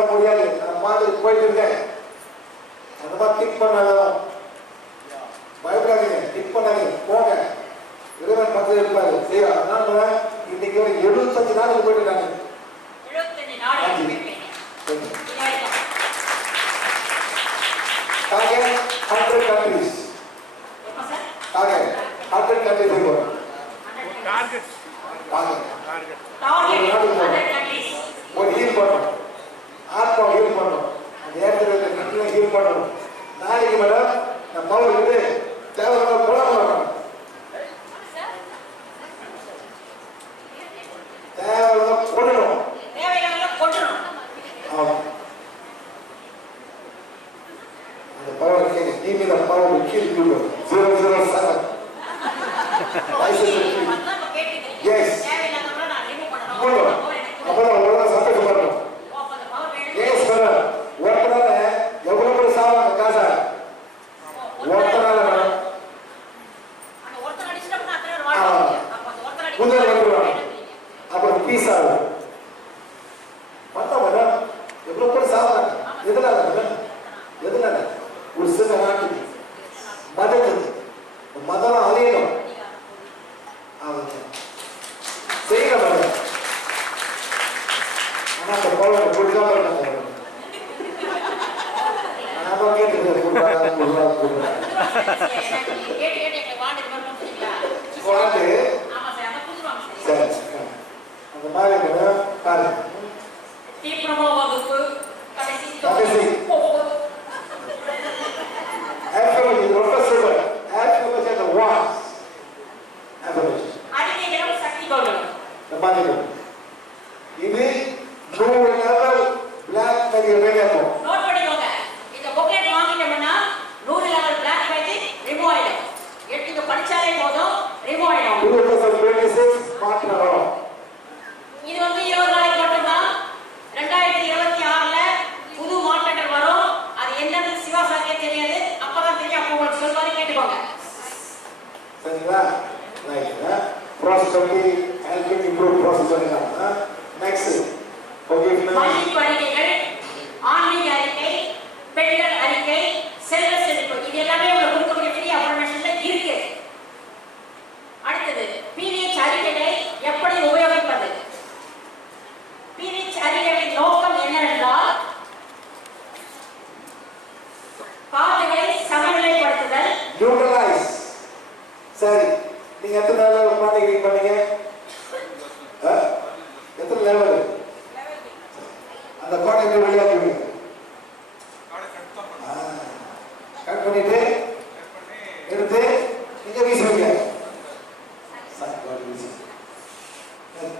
முடியாது. நான் பார்த்து போயிட்டு இருக்கேன். அந்த மாதிரி திங்க் பண்ணாதான் பயப்படாதீங்க, திங்க் பண்ணாதீங்க, போங்க. இறைவன் பக்கத்தில் இருப்பாரு. சரி, அதனால இன்னைக்கு 75 நாளுக்கு போயிட்டு இருக்காங்க. 75 நாள் target 100 countries. target 100 countries போறோம். target 100 countries. ஒரு ஹீல் பண்ணணும், ஆத்மா ஹீல் பண்ணணும், அந்த ஏற்கனவே கட்டில ஹீல் பண்ணணும். நாளைக்கு மேடம் நம்ம பவர் வந்து தேவையான குழம்பு வரணும், தேவையான கொள்ளணும், ஆமாம். அந்த பவர் கேட்க நீ மீத பவர் கீழ் 007 எஸ் அப்புறம் உலக சந்தோஷம் வரணும். எஸ் மேடம், ஒருத்தனால எவ்வளவு பேர் சாவாங்க காசா? ஒருத்தனால மேடம் முதல் வந்துடுவாங்க, அப்புறம் பீஸ் ஆகும். பார்த்தா மேடம் எவ்வளவு பேர் சாவாங்க. எதனால மேடம்? எதனால? ஒரு சின்ன நாட்டுக்கு மதத்துக்கு மதம் அழியணும். செய்யல மேடம். ஆனா அந்த பழம் கொடுக்காம இருக்காங்க. நாம கேட்டுக்கிறேன் அந்த மாதிரி பாருங்க. இது 100 லெவல் பிளாக் மேஜிக் வேணும். நோட் பண்ணிக்கோங்க. இந்த புக்லெட் வாங்கிட்டோம்னா 100 லெவல் பிளாக் மேஜிக் ரிமூவ் ஆயிடும். எடுத்து படிச்சாலே போதும், ரிமூவ் ஆயிடும். 2026 மாற்றம் வரும். இது வந்து 20 நாளைக்கு மட்டும் தான். 2026ல புது மாற்றங்கள் வரும். அது என்னன்னு சிவா சார்க்கே தெரியாது. அப்பதான் தெரியும். அப்போ உங்களுக்கு சொல்வாரு, கேட்டுக்கோங்க. சரிங்களா? ரைட். ப்ராசஸ் பண்ணி ஹெல்பிங் இம்ப்ரூவ் ப்ராசஸ் பண்ணிக்கலாம். நெக்ஸ்ட் மன்னிப்பு அறிக்கைகள், ஆன்மீக அறிக்கை, பெண்கள் அறிக்கை, செல்வ செழிப்பு, இது எல்லாமே உங்களுக்கு கொடுக்கக்கூடிய ஃப்ரீ அப்ளிகேஷன்ல இருக்கு. அடுத்தது பிஹெச் அறிக்கைகளை எப்படி உபயோகிப்பது? பிஹெச் அறிக்கைகளின் நோக்கம் என்னவென்றால் காதுகளை சமநிலைப்படுத்துதல். நியூட்ரலைஸ். சரி, நீங்க எத்தனை லெவல் பண்ணீங்க? எத்தனை லெவல்? அந்த கோட்டைக்கு வெளியாக்குவீங்க. கட் பண்ணிட்டு எடுத்து இங்க வீசுவீங்க.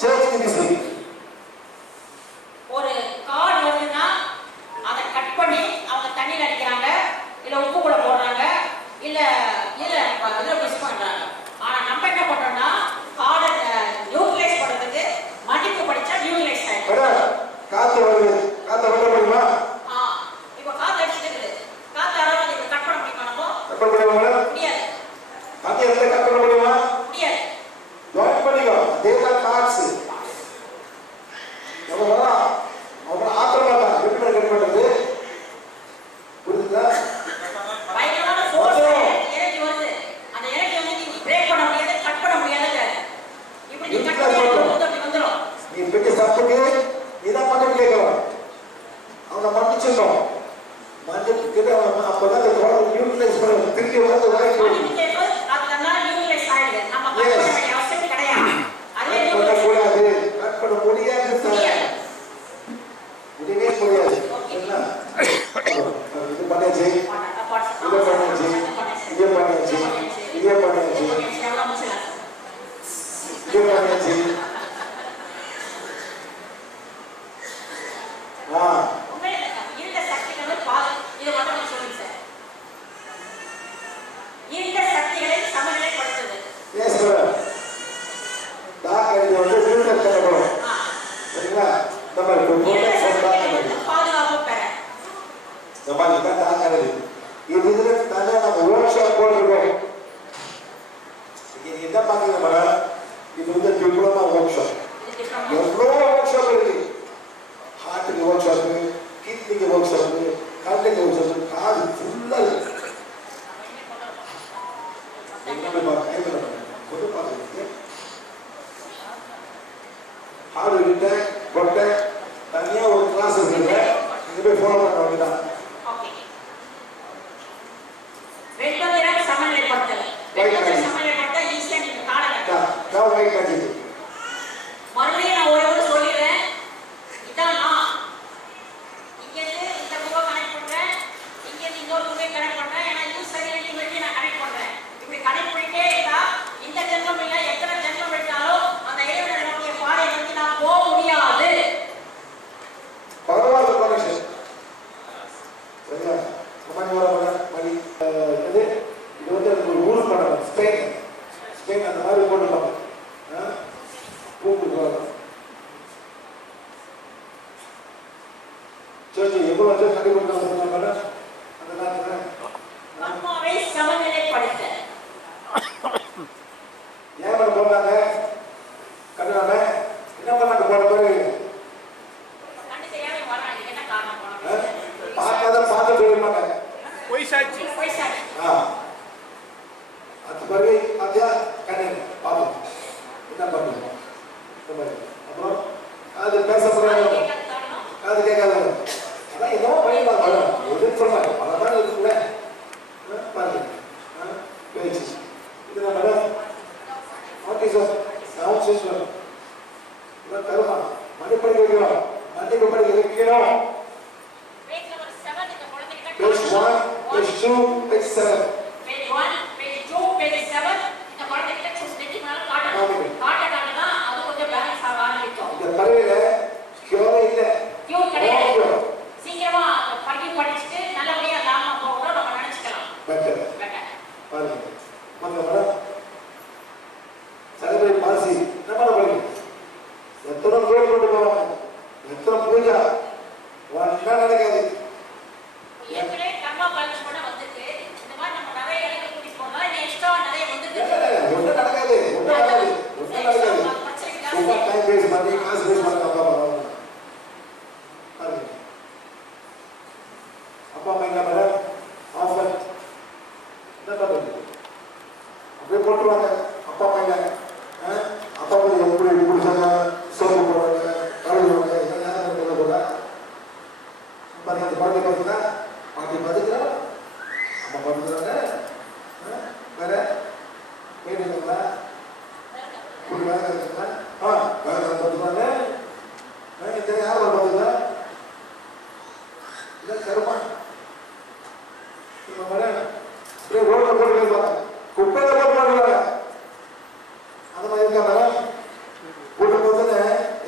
சர்ச்சுக்கு வீசுவீங்க. ஒரு கார்டு வருதுன்னா அதை கட் பண்ணி அவங்க தண்ணியில் அடிக்கிறாங்க, இல்ல உப்பு கூட போடுறாங்க, இல்ல இதுல மிஸ் பண்றாங்க. ஆனா நம்ம என்ன பண்றோம்னா கார்டை நியூட்ரலைஸ் பண்றதுக்கு மடிப்பு படிச்சா நியூட்ரலைஸ் ஆயிடும். காத்து வருது, காத்த விட முடியுமா? இப்போ காத்து அடிச்சிட்டு இருக்குது. காத்து அளவு நீங்க கட் பண்ண முடியுமா? நம்ம கட் பண்ண முடியுமா? முடியாது. காத்து எந்த கட் பண்ண முடியுமா? முடியாது. ஜாயின் பண்ணிக்கோ. டேட்டா கார்ட்ஸ் நம்ம வரா அவங்க ஆத்திரமா எப்படி கட் பண்றது? புரியுதா? பயங்கரமான ஃபோர்ஸ் எனர்ஜி வருது. அந்த எனர்ஜி வந்து நீங்க பிரேக் பண்ண முடியாது, கட் பண்ண முடியாது. இப்படி நீங்க கட் பண்ணி வந்துரும். நீ பெரிய தப்புக்கு இதான் பண்ணி கேட்கலாம். அவங்க மன்னிச்சிடணும். மன்னிச்சுக்கிட்டு அப்பதான் அந்த குழந்தை யூட்டிலைஸ் பண்ண திருப்பி வந்து வாய்ப்பு அதனால நியூட்ரலைஸ் ஆயிடுது. நம்ம கட் பண்ண வேண்டிய அவசியம் கிடையாது. அதே பண்ணக்கூடாது, கட் பண்ண முடியாது, முடியவே முடியாது. என்ன இது பண்ணியாச்சு, இதை பண்ணியாச்சு, இதை பண்ணியாச்சு, இதை பண்ணியாச்சு, இதை பண்ணியாச்சு. இருந்த சக்திகளை இதை மட்டும் சொல்லுங்க சார். இருந்த சக்திகளை சமநிலைப்படுத்துது. Yes sir. டாக்டர் வந்து ஃபில்டர் பண்ணணும். சரிங்களா? நம்ம பாதுகாப்பு பெற நம்ம இதுதான் டாக்டர். இதுல தானே நம்ம ஒர்க் ஷாப் போட்டுருக்கோம். நீங்க என்ன பாத்தீங்க மேடம்? இது வந்து டிப்ளமா ஒர்க் ஷாப். எவ்வளோ ஒர்க் ஷாப் இருக்கு. ஹார்ட்டுக்கு work shop, TV work shop, correcting work shop, காது ஃபுல்லாக இருக்கு. கொண்டு பார்க்குறதுக்கு ஆடு கிட்ட கொட்டை தனியாக ஒரு கிளாஸ் இருக்குல்ல, இங்கே போய் ஃபாலோ பண்ண வேண்டியதான். மறுபடியும் நான் ஒரு சொல்லிடுறேன். இதான் நான் இங்கேருந்து இந்த புகை கனெக்ட் பண்ணுறேன், இங்கேருந்து இன்னொரு புகை கனெக்ட் பண்ணுறேன். ஏன்னா யூஸ் சரியில்லை வச்சு நான் கனெக்ட் பண்ணுறேன். இப்படி கனெக்ட் பண்ணிட்டே இருந்தா இந்த ஜென்மம் இல்லை, எத்தனை ஜென்மம் எடுத்தாலும் அந்த இறைவனை நம்முடைய பாதை நோக்கி நான் போக முடியாது. பரவாயில்ல கனெக்ஷன் சரியா? மணி இது இது வந்து ஒரு ஊர் படம் ஸ்பெயின் ஸ்பெயின் அந்த மாதிரி போட்டுருப்பாங்க. எவ்வளவு கண்டிப்பாக அந்த நேரத்தில் அம்மாவை சமநிலைப்படுத்த ஏன் போட்டாங்க கண்ணால என்ன பண்ணாங்க போன பிறகு பார்த்து சொல்ல மாட்டாங்க. அது பிறகு அதே கண்ணன் பார்ப்போம் என்ன பண்ணுவோம். அப்புறம் அது பேச போறாங்க, காது கேட்காத அதான் என்னவோ பண்ணிடலாம். எதுன்னு சொன்னாங்க பல நாள் இருக்குல்ல பாருங்க பேச்சு இது நம்ம ஓகே சார் சவுண்ட் சிஸ்டம் இதான் தருமா மணி படிக்க வைக்கிறோம், மண்டிக்கு படிக்க வைக்கிறோம். Page 1, page 2, page 7. Page 1, page 2, page 7. இந்த குழந்தைகிட்ட சுத்தி மேல காட்டனா அது கொஞ்சம் பேலன்ஸ் ஆக ஆரம்பிக்கும். இந்த பறவையில கியூரே இல்ல. கியூ கிடையாது. சீக்கிரமா படிச்சுட்டு நல்லபடியா லாமா போகணும் நம்ம நினைச்சுக்கலாம். பெட்டர். பாருங்க. மேடம் சலபை பாசி நம்ம பாருங்க. எத்தனை கோயில் கொண்டு போவாங்க, எத்தனை பூஜா ஒன்றா நடக்காது. ஏற்கனவே கர்மா பேலன்ஸ் பண்ண வந்துட்டு இந்த மாதிரி நம்ம நிறைய இடங்களுக்கு கூட்டிட்டு போனா இன்னும் எக்ஸ்ட்ரா நிறைய வந்துட்டு ஒன்றும் நடக்காது. ரொம்ப டைம் வேஸ்ட் பண்ணி காசு வேஸ்ட் பண்ண அப்பா அம்மா என்ன மேடம் ஆஃபர் என்ன பண்ணுறது அப்படியே போட்டுருவாங்க. அப்பா அம்மா இல்லை அப்பா அம்மா எப்படி பிடிச்சாங்க சோப்பு போடுவாங்க கழுவுவாங்க எல்லாம் சொல்ல போல பாருங்க. அந்த குழந்தை பார்த்தீங்கன்னா பாட்டி பார்த்துக்கிறா அம்மா பார்த்துக்கிறாங்க. வேற வீடு இருக்குங்களா இப்படி வேலை இருக்குங்களா வேலை பார்த்துக்கிறாங்க. இந்த யார் பார்த்துங்களா இதான் கருமா அப்படியே ரோட்ல போட்டு போயிருப்பாங்க, குப்பையில போட்டு போடுவாங்க. அந்த மாதிரி இருக்கா மேடம் போட்டு போதுன்னு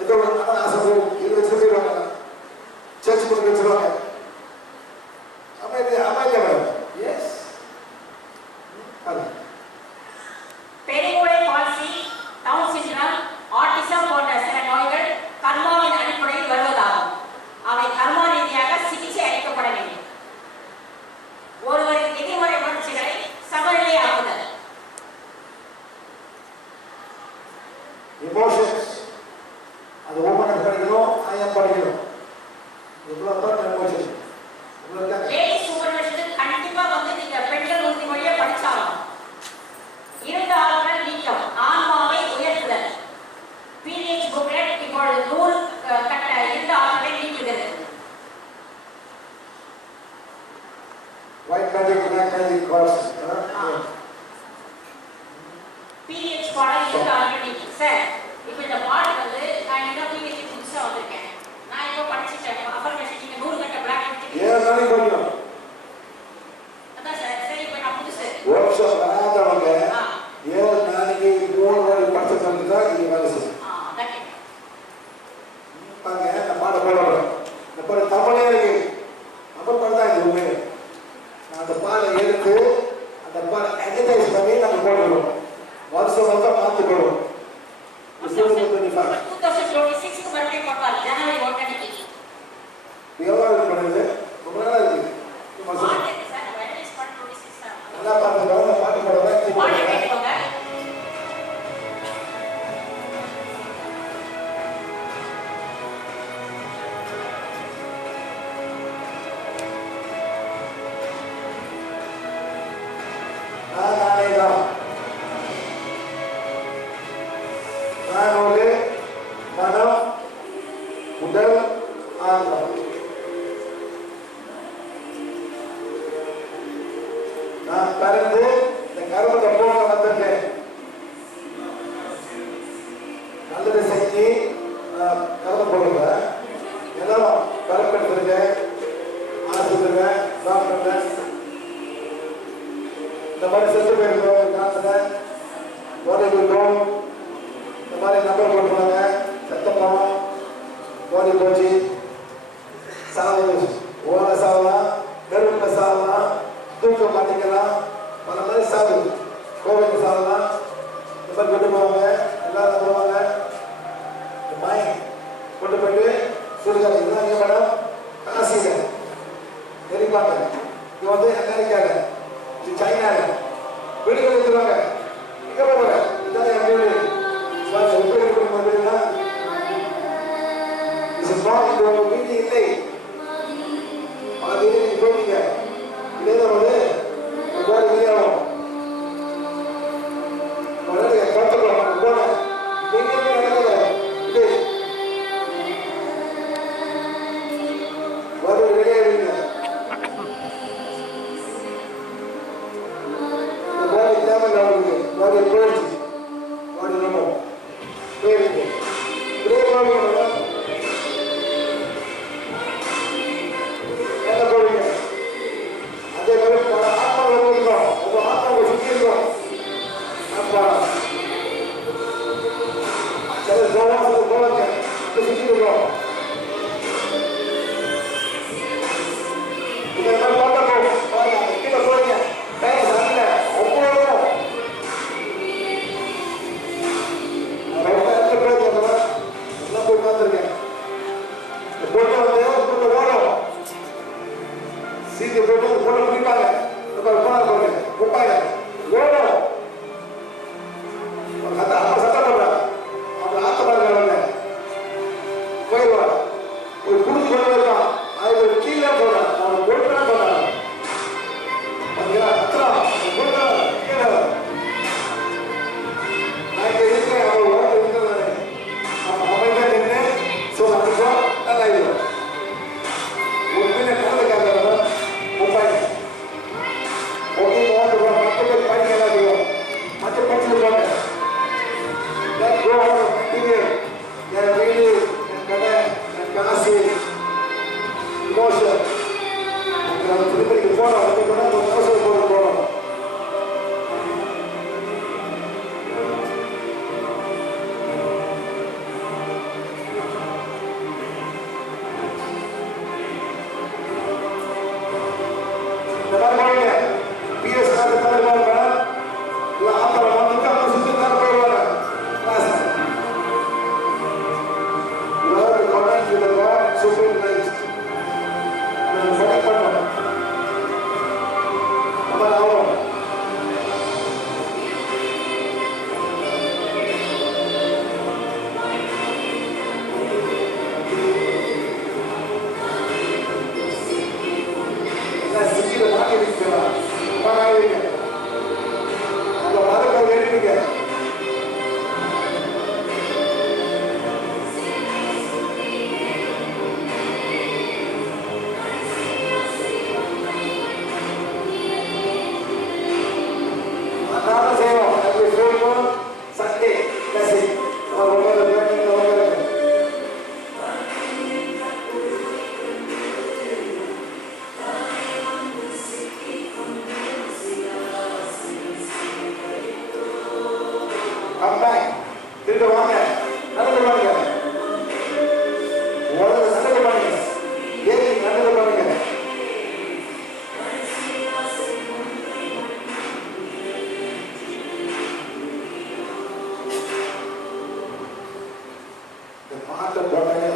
ஏதோ ஆசை இது வச்சுட்டு போயிடுவாங்க, சர்ச் பண்ணி வச்சிருவாங்க. அமைதியா மேடம் எஸ் பெரிமூளை பால்சி, டவுன் சிண்ட்ரோம், ஆட்டிசம் போன்ற சில நோய்கள் கர்மாவின் அடிப்படையில் வருவதாகும். அவை கர்மா ரீதியாக சிகிச்சை அளிக்கப்பட வேண்டும். ஒருவரின் எதிர்மறை உணர்ச்சிகளை சமநிலையாக்குதல். எமோஷன்ஸ் அது ஓபன் படிக்கணும், ஆயம் படிக்கணும். இவ்வளவுதான் எமோஷன். லேடிஸ் சூப்பர்வைசர் கண்டிப்பா வந்து நீங்க பெண்கள் உறுதிமொழியை படிச்சாலும் இருந்த ஆற்றல் நீக்கம், ஆன்மாவை உயர்த்துதல். பீரியட்ஸ் புக்லெட் இப்பொழுது 100 கட்ட இருந்த ஆற்றலை நீக்குகிறது. White magic black magic course periods பாடல் இருந்த ஆற்றல் நீக்கி சார். இப்போ இந்த பாடல் வந்து நான் என்ன பீரியட்ஸ் புதுசா வந்திருக்கேன், நான் இப்போ படிச்சுட்டேன். அஃபர்மேஷன் நீங்க 100 கட்ட பிளாக் ஏன் நாளைக்கு படிக்கணும் அதான் சார். சரி இப்போ நான் புதுசு ஒர்க் ஷாப் வராதவங்க 7 நாளைக்கு 3 நாள் படிச்சு தான் இது வேலை செய்யும். பாருங்க இந்த பாட போடுறோம். இந்த பாட தமிழே இருக்கு, நம்ம பார்த்தா இது உண்மையை அந்த பாலை எடுத்து அந்த பாலை அட்வர்டைஸ் பண்ணி நம்ம போடுறோம். வருஷம் பார்த்து போடுவோம். 2026 மறுபடியும் போட்டால் ஜனவரி 1 அன்னைக்கு எவ்வளவு பண்ணுது ரொம்ப நாளா இருக்கு. நல்லா பார்த்து பாட்டு போடுறேன். பறந்து இந்த கருமத்தை போக வந்துட்டேன். நல்லது செஞ்சு கரும போடுங்க. எல்லாரும் கருப்பெடுத்துருங்க, ஆசிரியருங்க, டாக்டருங்க. இந்த மாதிரி செத்து போயிருக்கோம் காலத்தில் ஓடி இருக்கோம். இந்த மாதிரி நம்பர் போட்டுருவாங்க. செத்த போனோம், ஓடி போச்சு, சாவு, ஓட சாவலாம், நெருப்புல சாவலாம், தூக்க மாட்டிக்கலாம், பல மாதிரி சாவு, கோவிலுக்கு சாவலாம். இந்த மாதிரி கொண்டு போவாங்க. எல்லாரும் போவாங்க. இந்த மாய் கொண்டு போயிட்டு சுடுகாடு. இதுதான் எங்க மேடம்? காசியில தெரியுமாங்க. இது வந்து அமெரிக்கால, இது சைனால வீடுகள் எடுத்துருவாங்க. எங்க போவாங்க? இதுதான் என் வீடு. எப்படி இருக்கும் வந்துன்னா இது உங்க வீடு இல்லை. அது போயிட்டீங்க. இதேதான் ஒரு வெளியாகும் பார்த்துக்கலாம் போன நீங்க நடக்கல. இது ஒரு வெளியாடுங்க. தேவை அவங்களுக்கு ஒரு போயிடுச்சு. ஒரு நம்ம போயிருக்கு. என்ன போவீங்க? அதே மாதிரி பல ஆத்மாவில் இருக்கோம். உங்க ஆத்மாவை சுற்றி இருக்கோம். அப்பா சில ஜோவாசத்துக்கு போவாங்க, சுற்றி இருக்கோம். இதை பார்த்தா போகும் கீழே போறீங்க. டைம் சாப்பிட அவ்வளோ எல்லாம் போய் பார்த்துருக்கேன். பொண்ணு வந்து பொண்ணு ஓடும். சீட்டு போட்டு பொண்ணு பிடிப்பாங்க. போன பொண்ணு முப்பாங்க ஓடும். அப்பா சட்டம் போடுறாங்க. அவங்க ஆத்தமாக போயிடுவாங்க. ஒரு குடுத்து கொண்டு வருவான். அது ஒரு கீழே போடுறான். அவன் பொண்ணு போடுறாங்க. கீழே நான் இங்க இருக்கேன். அவன் ஓட்டு இருக்கிறாரு. அமைதியா நின்று சொல்லுவோம். நல்லா இருக்கும். ஒரு மீன் கலந்துக்காக முப்பாங்க. ஒன்று ஓடுவோம். மற்ற பேர் படிக்க எல்லாத்துக்கும் மற்ற படிச்சுருப்பாங்க. என் வீடு, என் கடை, என் காசு, இமோஷன் திருப்பதிக்கு போனோம். ஒரு மோசம் போனோம். பாட்டை போட்டாங்க.